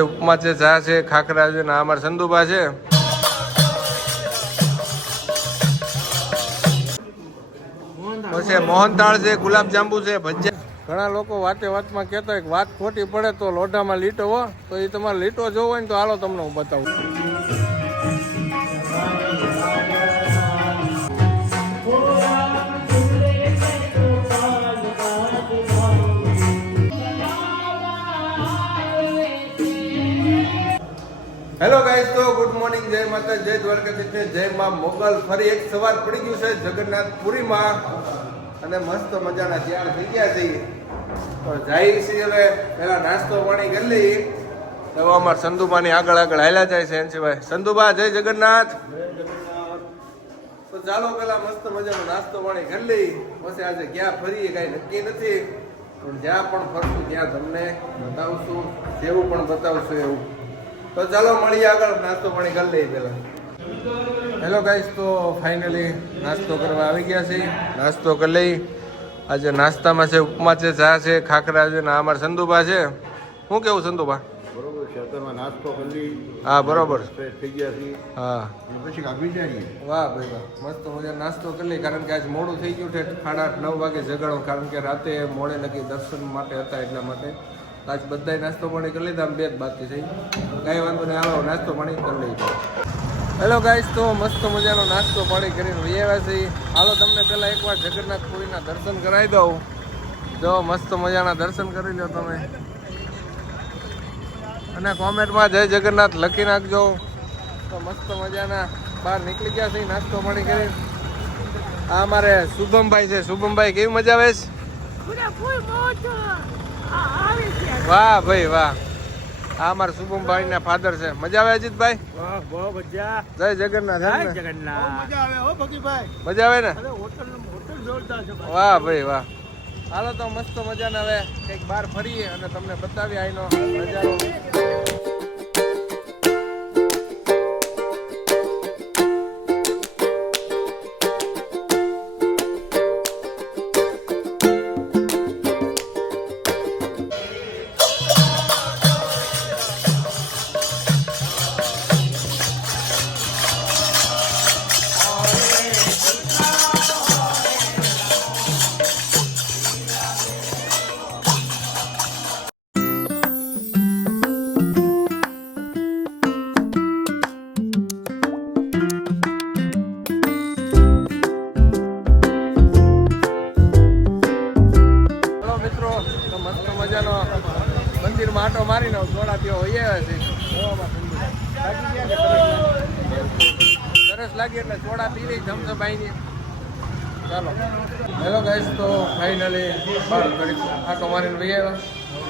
ઉપમા છે, ચા છે, ખાખરા છે ને અમારા સંદુબા છે. પછી મોહનથાળ છે, ગુલાબજાંબુ છે, ભજીયા. ઘણા લોકો વાતે વાતમાં કહેતા હોય કે વાત ખોટી પડે તો લોઢામાં લીટો હો, તો એ તમારે લીટો જોવો હોય ને તો હાલો તમને હું બતાવું. હેલો ગાઈસ, તો ગુડ મોર્નિંગ, જય માતા, જય દ્વારકાધીશ, જય માં મોગલ. ફરી એક સવાર પડી ગયું છે જગન્નાથપુરીમાં અને મસ્ત મજાના તૈયાર થઈ ગયા છીએ. તો જાય છીએ હવે પેલા નાસ્તો પાણી કરી લઈએ. તો અમારા સંધુબાની આગળ હાલ્યા જાય છે એનસીભાઈ. સંધુબા જય જગન્નાથ. તો ચાલો પેલા મસ્ત મજાનો નાસ્તો પાણી કરી લઈએ. પછી આજે ક્યાં ફરીએ કઈ નક્કી નથી, પણ જ્યાં પણ ફરશું ત્યાં તમને બતાવશું, જેવું પણ બતાવશું એવું. તો ચાલો મળીએ આગળ, નાસ્તો પાણી કરી લઈએ પેલા. હેલો ગાઈસ, તો ફાઇનલી નાસ્તો કરવા આવી ગયા છે. નાસ્તો કરી લઈ. આજે નાસ્તામાં છે ઉપમા છે, ચા છે, ખાખરા છે ને અમારા સંદુબા છે. શું કેવું સંદુબા? બરોબર છે. અત્યારમાં નાસ્તો કરી. હા બરોબર થઈ ગયા છે. હા પછી કાપી જાય. વાહ ભાઈ વાહ, મસ્ત મજા નાસ્તો કરી લઈ. કારણ કે આજ મોડું થઈ ગયું છે, 8:30-9 વાગે જગાડો. કારણ કે રાતે મોડે લગી દર્શન માટે હતા એટલા માટે. આજ બધાય નાસ્તો પાણી કરી લીધા, બે જ બાકી થઈ. કાંઈ વાંધો નહીં, હાલો નાસ્તો પાણી કરી લઈએ. હેલો ગાઈસ, તો મસ્ત મજાનો નાસ્તો પાણી કરીને આવ્યા છીએ. હાલો તમને પહેલાં એકવાર જગન્નાથપુરીના દર્શન કરાવી દઉં. જો મસ્ત મજાના દર્શન કરી લો તમે, અને કોમેન્ટમાં જય જગન્નાથ લખી નાખજો. તો મસ્ત મજાના બહાર નીકળી ગયા છે નાસ્તો પાણી કરી. આ અમારે શુભમભાઈ છે. શુભમભાઈ કેવી મજા આવે છે? વાહ ભાઈ વાહ, આ અમારા શુભમભાઈ ના ફાધર છે. મજા આવે અજીતભાઈ? જય જગન્નાથ. મજા આવે ને? વાહ ભાઈ વાહ. હાલો તો મસ્ત મજાના હવે કંઈક બહાર ફરીએ અને તમને બતાવીએ આનો નજારો. મંદિરમાં આટો મારીને થોડા પીઓ હોય છે. સરસ લાગી એટલે થોડા પી લઈ ધમધમાઈની. ચાલો હેલો ગાઈસ, તો ફાઇનલી બાર ઘડીક આટો મારીને વહી આવ્યા.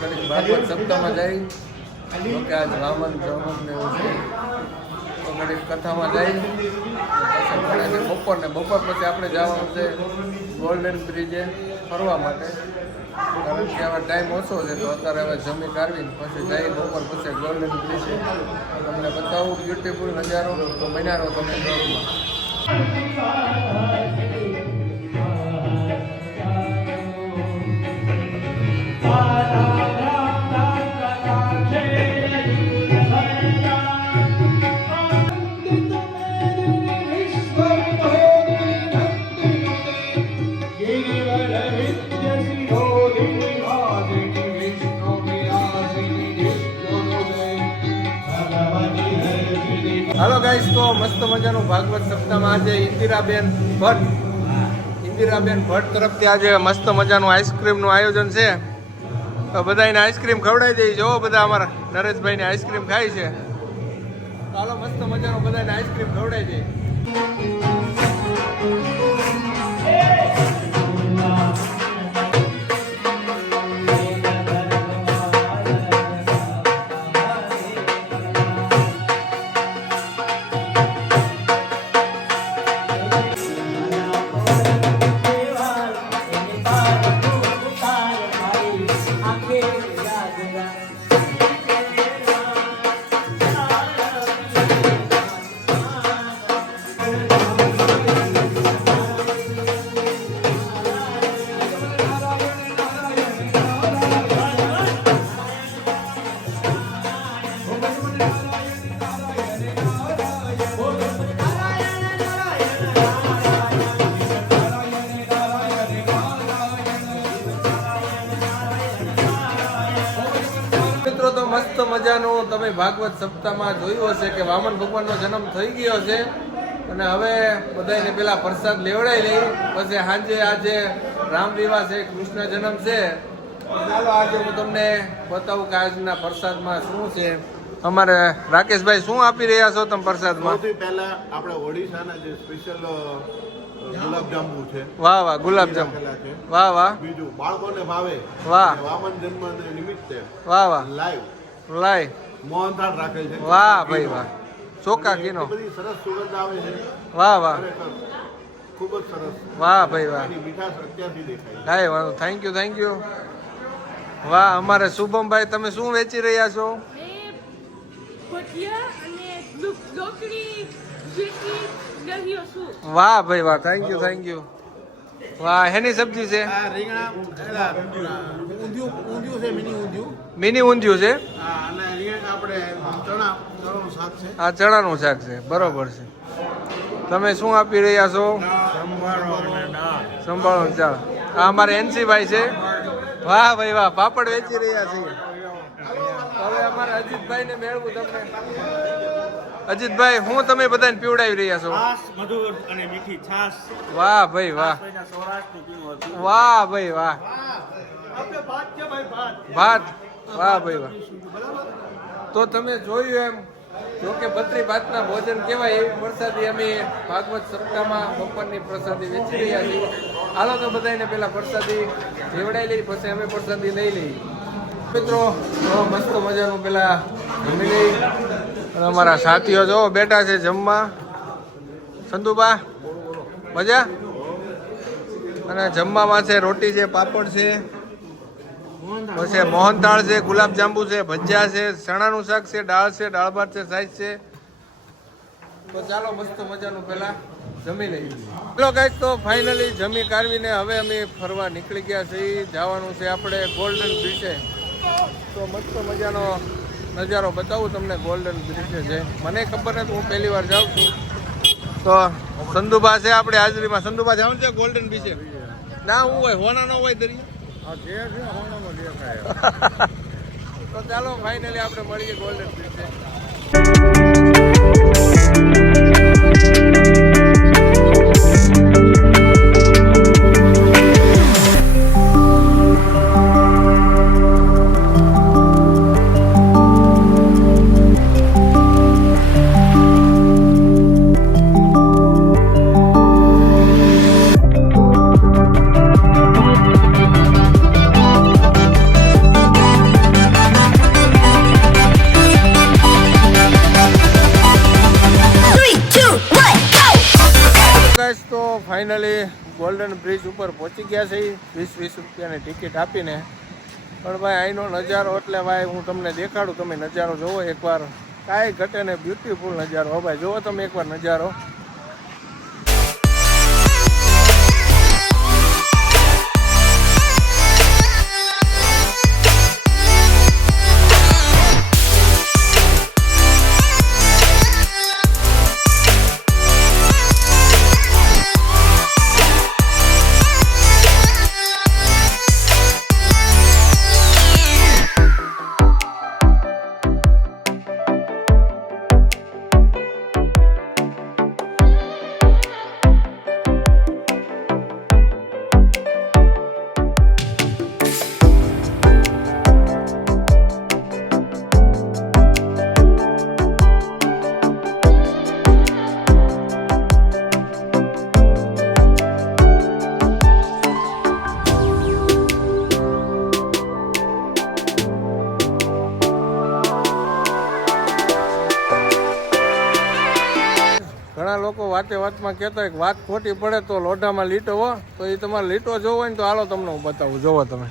ઘડીક ભાગવત સપ્તાહમાં જાય. ઓકે, આજ વામન જવન ને એવું છે, તો ઘડીક કથામાં જાય. બપોર પછી આપણે જવાનું છે ગોલ્ડન બ્રિજે ફરવા માટે. કારણ કે હવે ટાઈમ ઓછો છે, તો અત્યારે હવે જમી કાઢવીને પછી જઈ બપોર પછી ગોલ્ડન બ્રિજ તમને બતાવું બ્યુટીફુલ નજારો. તો બન્યા રહો તમે બ્લોગમાં. હાલો ગાઈસ, તો મસ્ત મજાનું ભાગવત સપ્તાહમાં આજે ઇન્દિરાબેન ભટ્ટ તરફથી આજે મસ્ત મજાનું આઈસ્ક્રીમનું આયોજન છે. તો બધાને આઈસ્ક્રીમ ખવડાવી દઈએ. જો બધા અમારા નરેશભાઈને આઈસ્ક્રીમ ખાય છે. ચાલો મસ્ત મજાનું બધાને આઈસ્ક્રીમ ખવડાવી દઈએ. મજાનું તમે ભાગવત સપ્તાહમાં જોયું હશે કે વામન ભગવાનનો જન્મ થઈ ગયો છે અને હવે બધાને પેલા પ્રસાદ લેવડાવી લઈ પછી સાંજે આજે રામ વિવાહ છે, કૃષ્ણ જન્મ છે. ચાલો આજે હું તમને બતાવું કે આજના પ્રસાદમાં શું છે. અમારે રાકેશભાઈ શું આપી રહ્યા છો તમે પ્રસાદમાં? સૌથી પહેલા આપણે ઓડિશાના જે સ્પેશિયલ ગુલાબજાંબુ છે. વાહ વાહ, ગુલાબજાંબુ. પેલા છે. વાહ વાહ, બીજું બાળકોને ભાવે. વાહ. અને વામન જન્મ નિમિત્તે વાહ વાહ, લાઈવ લાય, મોહનથાળ રાખેલ છે. વાહ ભાઈ વાહ, ચોખ્ખા અને ઘીનો. એટલી બધી સરસ સુગંધ આવે છે. વાહ વાહ, ખરેખર ખૂબ જ સરસ. વાહ ભાઈ વાહ. એની મીઠાશ અત્યારથી દેખાય છે. કાંઈ વાંધો, થેન્ક યુ થેન્ક યુ. વાહ, અમારે શુભમભાઈ તમે શું વેચી રહ્યા છો? ભજીયા અને ઢોકળી જેટલી દહિયો શું વાહ ભાઈ વાહ, થેન્ક યુ થેન્ક યુ. વાહ, હેની સબ્જી છે? આ રીંગણા ઊંધિયું છે, મિની ઊંધિયું. મિની ઊંધિયું છે. હા, અને રીંગણા આપણે ચણાનું શાક છે. આ ચણાનું શાક છે, બરોબર છે. તમે શું આપી રહ્યા છો? સંભારો અને દાળ. સંભાળો ને ચાલ. આ અમારે એનસીભાઈ છે. વાહ ભાઈ વાહ, પાપડ વેચી રહ્યા છીએ. હવે અમારે અજીતભાઈ ને મેળવું તમને. અજીતભાઈ, હું તમે બધાને પીવડાવી રહ્યા છો? છાશ મધુર અને મીઠી છાશ વાહ ભાઈ વાહ, સૌરાષ્ટ્રનું પીણું હતું. વાહ ભાઈ વાહ. ભાત, વાહ ભાઈ વાહ. તો તમે જોયું એમ, જો કે બત્રી ભાતના ભોજન કહેવાય એવી પ્રસાદી અમે ભાગવત સપ્તાહમાં બપોરની પ્રસાદી વેચી રહ્યા છીએ. હાલો તો બધાને પેલા પ્રસાદી લેવડાવી લઈ, પછી અમે પ્રસાદી લઈ લઈએ. મિત્રો, જો મસ્ત મજાનું પેલા જમી લઈ. અને અમારા સાથીઓ જો બેઠા છે જમવા. સંતુબા મજા? અને જમવામાં છે રોટી છે, પાપડ છે, પછી મોહનથાળ છે, ગુલાબજાંબુ છે, ભજીયા છે, ચણાનું શાક છે, દાળ છે, દાળ ભાત છે, સાઈઝ છે. તો ચાલો મસ્ત મજાનું પેલા જમી લઈએ. ચલો ગાઈસ, તો ફાઇનલી જમી કાઢવીને હવે અમે ફરવા નીકળી ગયા છીએ. જવાનું છે આપણે ગોલ્ડન બીચે. તો મસ્ત મજાનો નજારો બતાવું તમને ગોલ્ડન બ્રિજે છે. મને ખબર નથી, હું પહેલી વાર જાઉં છું. તો સંધુબા છે આપણે હાજરીમાં. સંધુબા જવાનું છે ગોલ્ડન બીચે? ના, હું હોય હોના ન હોય દરિયા. તો ચાલો ફાઇનલી આપણે મળીએ ગોલ્ડન બીચે. તો ફાઇનલી ગોલ્ડન બ્રિજ ઉપર પહોંચી ગયા છે. 20-20 રૂપિયાની ટિકિટ આપીને. પણ ભાઈ અહીંનો નજારો એટલે ભાઈ હું તમને દેખાડું, તમે નજારો જોવો એકવાર. કાંઈ ઘટે ને, બ્યુટીફુલ નજારો. હો ભાઈ, જોવો તમે એકવાર નજારો. ઘણા લોકો વાતે વાતમાં કહેતા હોય કે વાત ખોટી પડે તો લોઢામાં લીટો હો. તો એ તમારે લીટો જોવો હોય ને તો હાલો તમને હું બતાવું. જોવો તમે,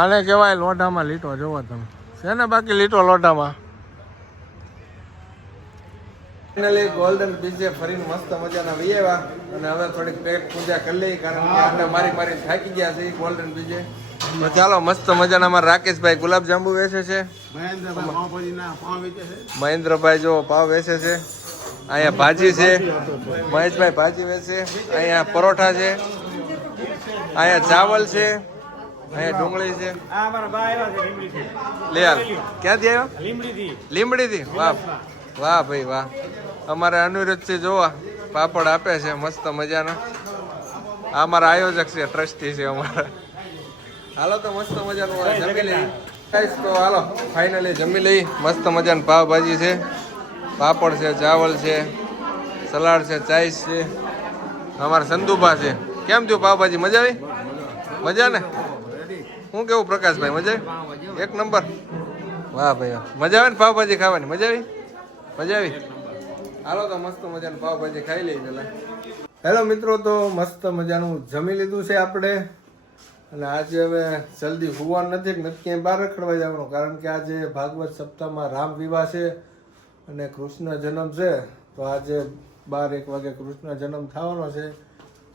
આને કહેવાય લોઢામાં લીટો. જોવો તમે, છે ને બાકી લીટો લોઢામાં. ફાઇનલી ગોલ્ડન બીચે ફરીને મસ્ત મજાના વિયેવા અને હવે થોડીક પેટ પૂજા કરી લઈ, કારણ કે આટલા મારી થાકી ગયા છે ગોલ્ડન બીચે. તો ચાલો મસ્ત મજાના અમારા રાકેશભાઈ ગુલાબજાંબુ વેચે છે. મહેન્દ્રભાઈ જો પાવ વેચે છે. અહીંયા ભાજી છે, મહેશભાઈ ભાજી વેચે. અહીંયા પરોઠા છે, અહીંયા ચાવલ છે, અહીંયા ડુંગળી છે. આ અમારા બા આવ્યા છે લીમડીથી. લે હાલ. ક્યાંથી આવ્યો? લીમડીથી. લીમડીથી. વાહ વાહ ભાઈ વાહ. અમારે અનિરુદ્ધથી જોવા પાપડ આપે છે મસ્ત મજાના. આ અમારા આયોજક છે, ટ્રસ્ટી છે અમારા. હાલો તો મસ્ત મજાનું આ જમી લઈ. ગાઈસ તો હાલો ફાઇનલી જમી લઈ. મસ્ત મજાની પાવભાજી છે, પાપડ છે, ચાવલ છે, સલાડ છે, ચાઈસ છે. અમારા સંધુભા છે. કેમ થયું પાવભાજી? મજા આવી? મજા ને? શું કેવું પ્રકાશભાઈ? મજા આવી? એક નંબર. વાહ ભાઈ વાહ. મજા આવે ને પાવભાજી ખાવાની? મજા આવી? મજા આવી? હાલો તો મસ્ત મજાની પાવભાજી ખાઈ લઈ પેલા. હેલો મિત્રો, તો મસ્ત મજાનું જમી લીધું છે આપણે. અને આજે હવે જલ્દી હોવાનું નથી ક્યાંય બહાર રખડવા જવાનું, કારણ કે આજે ભાગવત સપ્તાહમાં રામ વિવાહ છે અને કૃષ્ણ જન્મ છે. તો આજે 12-1 વાગે કૃષ્ણ જન્મ થવાનો છે.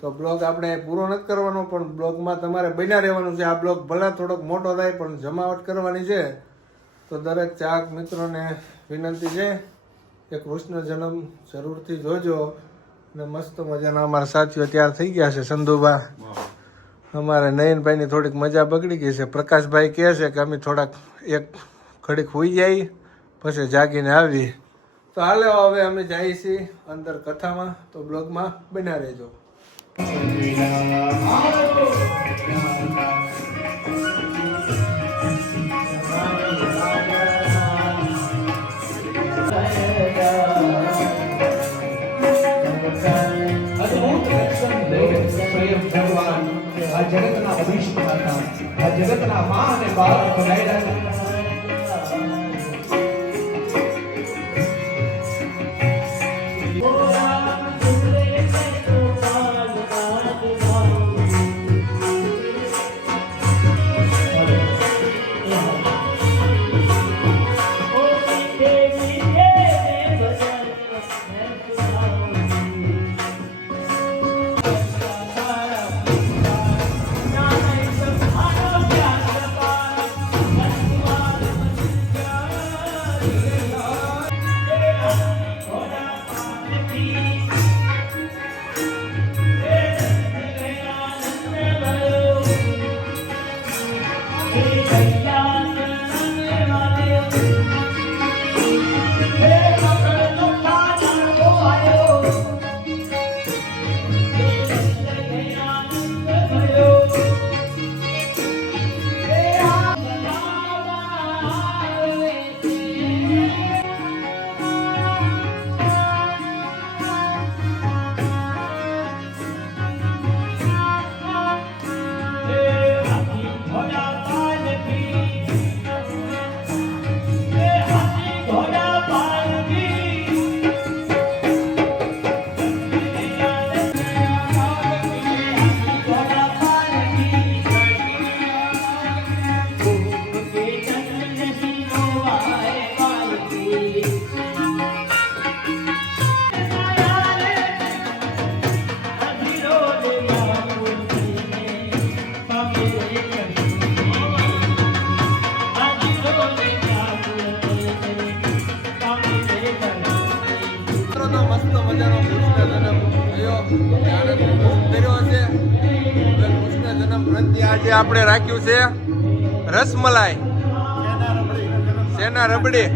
તો બ્લોગ આપણે પૂરો નથી કરવાનો, પણ બ્લોગમાં તમારે બન્યા રહેવાનું છે. આ બ્લોગ ભલે થોડોક મોટો થાય પણ જમાવટ કરવાની છે. તો દરેક ચાહક મિત્રોને વિનંતી છે કે કૃષ્ણ જન્મ જરૂરથી જોજો. અને મસ્ત મજાના અમારા સાથીઓ તૈયાર થઈ ગયા છે. સંધુબા, અમારે નયનભાઈની થોડીક મજા બગડી ગઈ છે. પ્રકાશભાઈ કહે છે કે અમે થોડાક એક ઘડીક હોઈ જાય પછી જાગીને આવી. તો હાલે હવે અમે જઈએ છીએ અંદર કથામાં. તો બ્લોગમાં બન્યા રહેજો. આ જગતના અભિષ્ટદાતા, આ જગતના મા અને બાપ બનાવ્યા. આજે આપણે રાખ્યું છે રસમલાઈ, શેના રબડી.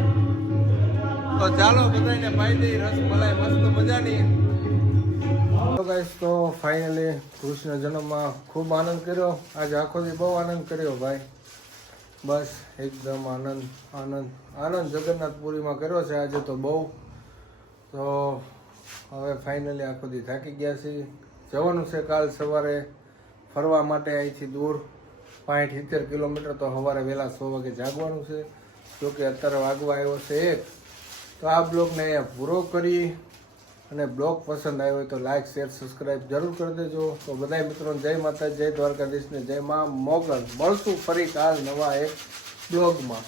તો ચાલો બધાને પાઈ દઈ રસમલાઈ મસ્ત મજાની. તો ગાઈસ, તો ફાઇનલી કૃષ્ણ જન્મમાં ખૂબ આનંદ કર્યો. આજે આખો દી બહુ આનંદ કર્યો ભાઈ. બસ એકદમ આનંદ આનંદ આનંદ જગન્નાથપુરીમાં કર્યો છે આજે તો બહુ. તો હવે ફાઇનલી આખો દી થાકી ગયા છીએ. જવાનું છે કાલ સવારે ફરવા માટે અહીંથી દૂર 60-70 કિલોમીટર. તો સવારે વહેલા 6 વાગે જાગવાનું છે. જોકે અત્યારે વાગવા આવ્યો છે 1. તો આ બ્લોગને અહીંયા પૂરો કરી. અને બ્લોગ પસંદ આવ્યો હોય તો લાઇક, શેર, સબસ્ક્રાઈબ જરૂર કરી દેજો. તો બધા મિત્રોને જય માતા, જય દ્વારકાધીશને, જય મા મોગલ. મળશું ફરી કાલ નવા એક બ્લોગમાં.